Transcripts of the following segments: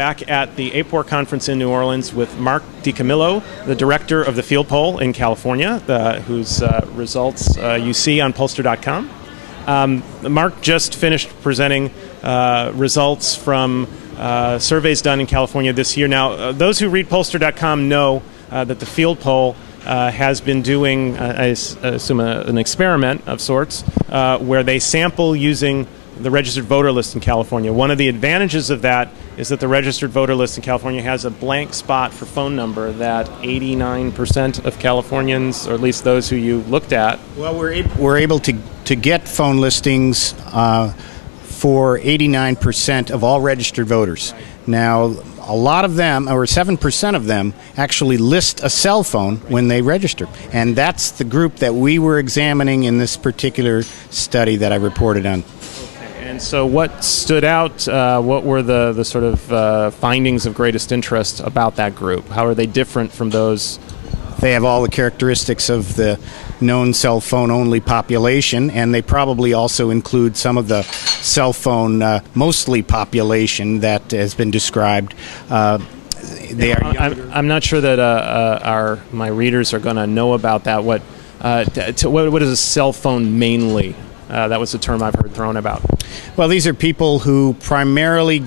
back at the AAPOR conference in New Orleans with Mark DiCamillo, the director of the field poll in California, whose results you see on pollster.com. Mark just finished presenting results from surveys done in California this year. Now, those who read pollster.com know that the field poll has been doing, I assume, an experiment of sorts, where they sample using the registered voter list in California. One of the advantages of that is that the registered voter list in California has a blank spot for phone number that 89% of Californians, or at least those who you looked at. Well, we're able to get phone listings for 89% of all registered voters. Now, a lot of them, or 7% of them, actually list a cell phone when they register. And that's the group that we were examining in this particular study that I reported on. And so what stood out, what were the sort of findings of greatest interest about that group? How are they different from those? They have all the characteristics of the known cell phone only population, and they probably also include some of the cell phone mostly population that has been described. They are younger. I'm not sure that my readers are going to know about that. What is a cell phone mainly? That was the term I've heard thrown about. Well, these are people who primarily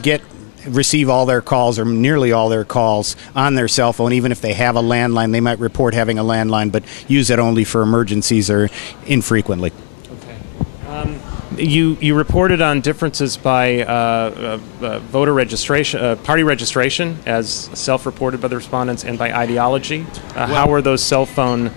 receive all their calls, or nearly all their calls, on their cell phone. Even if they have a landline, they might report having a landline, but use it only for emergencies or infrequently. Okay. You reported on differences by voter registration, party registration, as self-reported by the respondents, and by ideology. How were those cell phone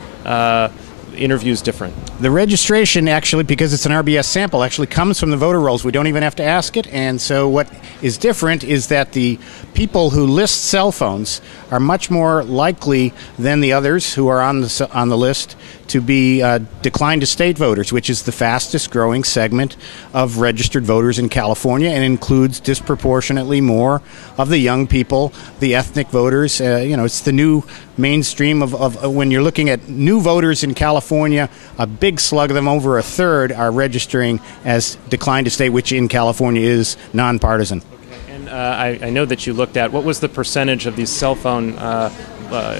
interviews different? The registration, actually, because it's an RBS sample, actually comes from the voter rolls. We don't even have to ask it. And so what is different is that the people who list cell phones are much more likely than the others who are on the list to be declined to state voters, which is the fastest growing segment of registered voters in California, and includes disproportionately more of the young people, the ethnic voters. It's the new mainstream of when you're looking at new voters in California, a big slug of them, over a third, are registering as declined to state, which in California is nonpartisan. Okay. And I know that you looked at, what was the percentage of these cell phone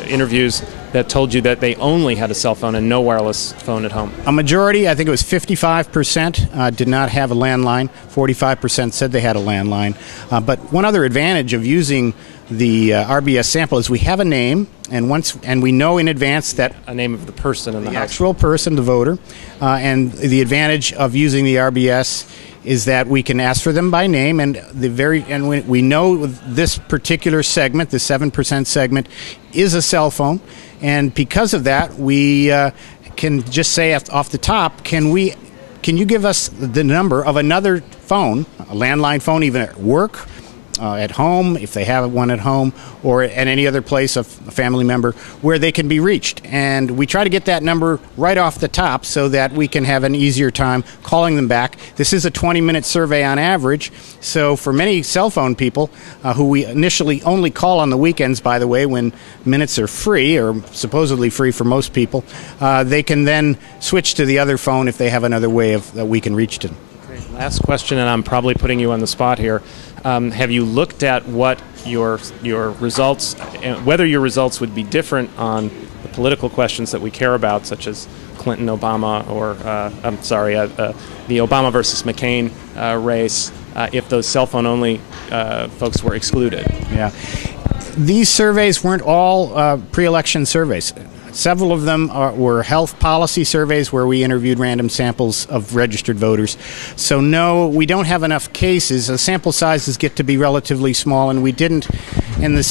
interviews that told you that they only had a cell phone and no wireless phone at home? A majority, I think it was 55%, did not have a landline. 45% said they had a landline. But one other advantage of using the RBS sample is we have a name, and we know in advance that a name of the person in the house. Actual person, the voter. And the advantage of using the RBS is that we can ask for them by name, and we know this particular segment, the 7% segment, is a cell phone, and because of that, we can just say off the top, can you give us the number of another phone, a landline phone, even at work, at home, if they have one at home, or at any other place, a family member, where they can be reached. And we try to get that number right off the top so that we can have an easier time calling them back. This is a 20-minute survey on average, so for many cell phone people, who we initially only call on the weekends, by the way, when minutes are free, or supposedly free for most people, they can then switch to the other phone if they have another way that we can reach them. Okay. Last question, and I'm probably putting you on the spot here. Have you looked at what your results, whether your results would be different on the political questions that we care about, such as Clinton, Obama, or the Obama versus McCain race, if those cell phone only folks were excluded? Yeah, these surveys weren't all pre-election surveys. Several of them were health policy surveys where we interviewed random samples of registered voters. So no, we don't have enough cases. The sample sizes get to be relatively small, and the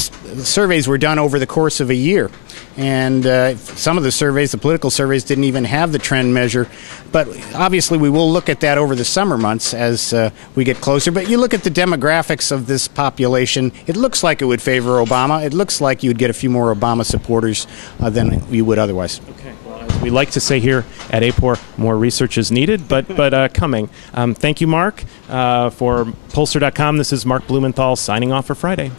surveys were done over the course of a year. And some of the surveys, the political surveys, didn't even have the trend measure. But obviously we will look at that over the summer months as we get closer. But you look at the demographics of this population, it looks like it would favor Obama. It looks like you would get a few more Obama supporters than you would otherwise. Okay. Well, as we like to say here at AAPOR, more research is needed, but coming. Thank you, Mark. For pollster.com, this is Mark Blumenthal signing off for Friday.